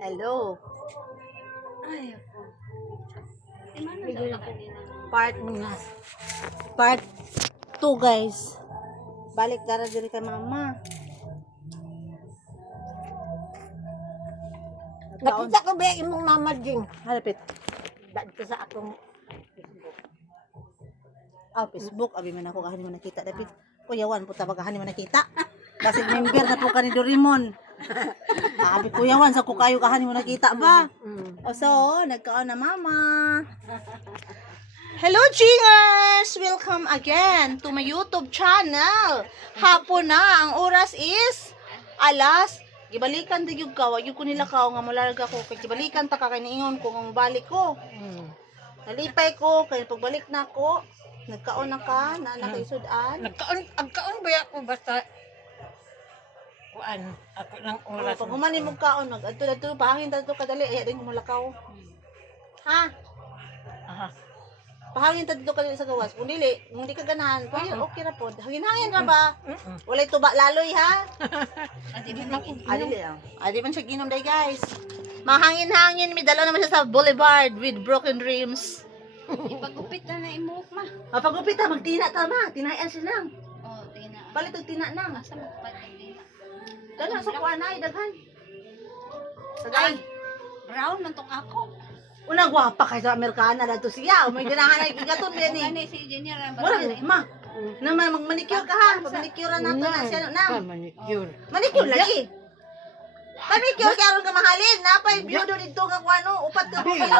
Hello. Ay, ako. Si Mano daw na kanina. Part 2 guys. Balik dara diri kay mama. Nakita ko ba imong mama Jing? Halapit. Dito sa akong Facebook. Facebook. Abi man ako kahani mo nakita dapit. Kuyawan puta ba kahani mo nakita. Basig member na po kani Doraemon. Abi kuyawan sa kukayo kahani mo nakita ba? So, nagkaon na mama. Hello Jingers! Welcome again to my YouTube channel. Hapon na, ang oras is alas. Gibalikan di gyud ka, wa gyud ko nila ka nga molarga ko kay gibalikan ta ka kay niingon ko nga balik ko. Nalipay ko kay pagbalik na ko, nagkaon na ka na kay sudan. Agkaon ba ako basta kuan ako ng oras. Pag humani mo kaon nag adto pahangin ta to kadali ay din mo lakaw. Ha? Aha. Pahangin ta dito kadali sa gawas. Kung dili ka ganahan, pwede okay ra pod. Hangin-hangin ra ba? Walay tuba laloy ha. Adi ba nang Adi lang. Adi man siya ginom day guys. Mahangin-hangin, may dala naman siya sa boulevard with broken dreams. ipagupit na na imok ma. Mapagupit ha, magtina ta ma. Tinayan siya lang. Oh, tina. Palit og tina nang. Asa mo pa din. Dala sa kuan ay daghan. Ay, Sagay. brown man tong ako. Una gwapa kay sa Amerikana dito siya. May ganahan ay gigaton din ni. Ano si Junior ang Wala ma. Naman magmanicure ka ha. Pag-manicure na to na siya na. Manicure. Manicure lagi. Manicure kaya ron ka mahalin. Napay beauty dito ka kung ano. Upat ka po kayo.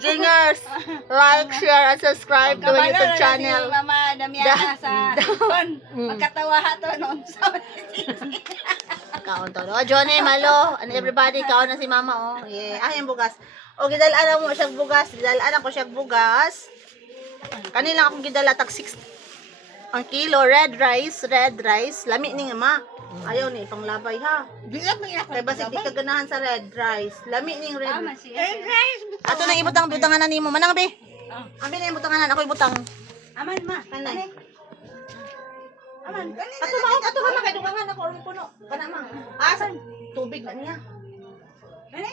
Jingers, like, share, and subscribe to my YouTube channel. Si Mama Damiana sa kon. Magkatawa to noon sa. Kaon to. Oh, Johnny, Malo, and everybody, kaon na si Mama, oh. Yeah. Ay, yung bugas. O, gidalaan mo siyang bugas. Gidalaan ko siyang bugas. Kanila akong gidala, tag 6 ang kilo, red rice. Lami ni nga, ma. Ayaw ni, panglabay, ha. Di lang may ako. Kaya basi di ka ganahan sa red rice. Lami ning red. Tama siya. Ato nang ibutang-butangan na nimo. Manang be. Oh. Ambi na ibutangan ako ibutang. Aman ma. Kanay. Aman. Ato ka kay dugangan ako ron puno. Kana ma. Asan? Tubig na niya.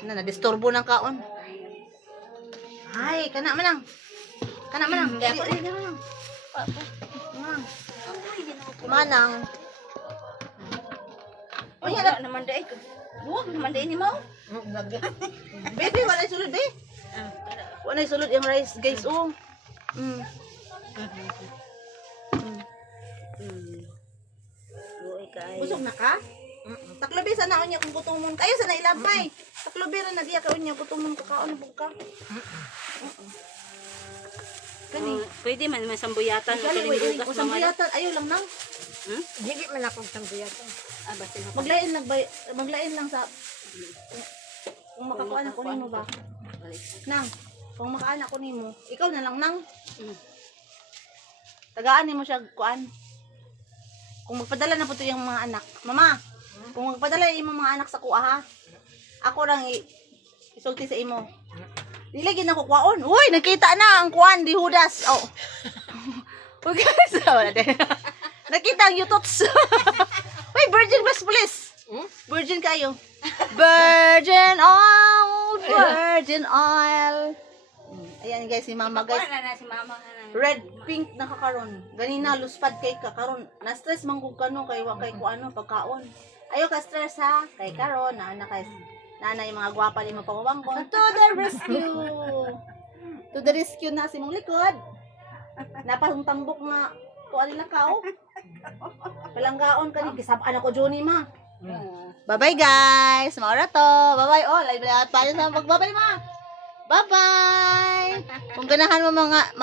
Na disturbo ng kaon. Ay, kana manang. Kana manang. Dili manang. Manang. Oh, wala naman dai. Huwag naman dai ni mo. Baby, wala sulod be. Wala sulod yung rice, guys. Oh. Busog na ka? Taklobi sana unya kung gutomon kayo sana ilabay. Taklobi ra na diya ka unya gutomon ka kaon bug ka. Kani. Pwede man masambuyatan o Kali kalinggugas wait, usang buyatan ayo lang nang. Dili man ako sambuyatan. Ah, basta na. Maglain lang sa kung makakuan ako nimo ba? Nang, kung makaan ako nimo, ikaw na lang nang. Tagaan nimo siya kuan. Kung magpadala na po to yung mga anak. Mama, kung magpadala yung mga anak sa kuha ha. Ako lang isulti sa imo. Dili gid nako kuwaon. Uy, nakita na ang kuan di Judas. Oh. Uy, guys, wala din. Nakita ang YouTubes. Uy, virgin mas please. Virgin kayo. Virgin oil, virgin oil. Ayan guys, si Mama guys. Wala na si mama ka na. Red pink na kakaron. Ganina luspad kay kakaron. Na stress man gud kano kay wa kay kuano pagkaon. Ayo ka stress ha. Kay karon na kay nanay mga gwapa ni mapawangkon. To the rescue. To the rescue na si mong likod. Napasong tambok nga kuan nila kao. Palanggaon kani kisab-an ako Johnny ma. Bye-bye guys. Maura to. Bye-bye all. Ay pa sa magbabay ma. Bye-bye. Kung ganahan mo mga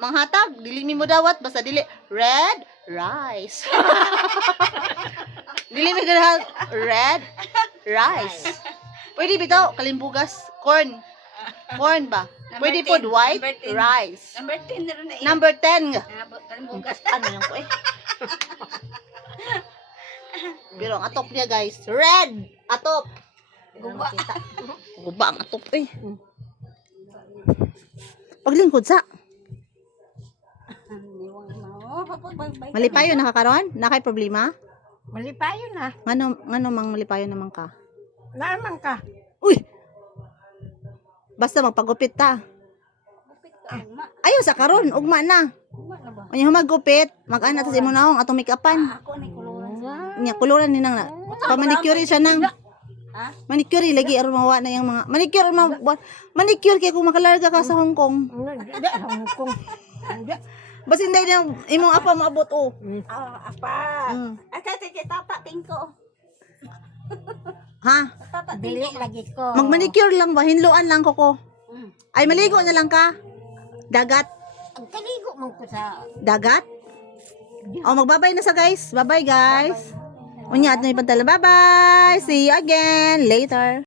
manghatag, dili mo dawat basta dili red rice. Dili mi ganahan red rice. Pwede bitaw kalimbugas, corn. Corn ba? Pwede pod white Number 10. rice. Number 10 na rin na. Number 10. Kalimbugas. Ano yan ko eh? Pero ang atop niya guys, red atop. Guba. Guba ang atop eh. Paglingkod sa. Niwang mo. Malipayo na ka karon? Nakay problema? Malipayo na. Ngano mang malipayo naman ka? Naman ka. Uy. Basta magpagupit ta. Ayo sa karon, ugma na. Unya humagupit, mag-ana ta sa imong naong atong make-upan. Ako ni kuluran. Nya kuluran ni nang pa-manicure siya nang. Ha? Manicure lagi aron mawa na yang mga manicure kay kung makalarga ka sa Hong Kong. Hindi, Hong Kong. Hindi. Basin dai na imong apa maabot o. Apa? Aka tike tata tingko. Ha? Tata Dili tingko. lagi ko. Mag-manicure lang ba? Hinluan lang ko ko. Ay maligo na lang ka. Dagat. Ang kaligo man ko sa... Dagat. O magbabay na sa guys. Bye-bye guys. Unya at na ipantala. Bye-bye. See you again later.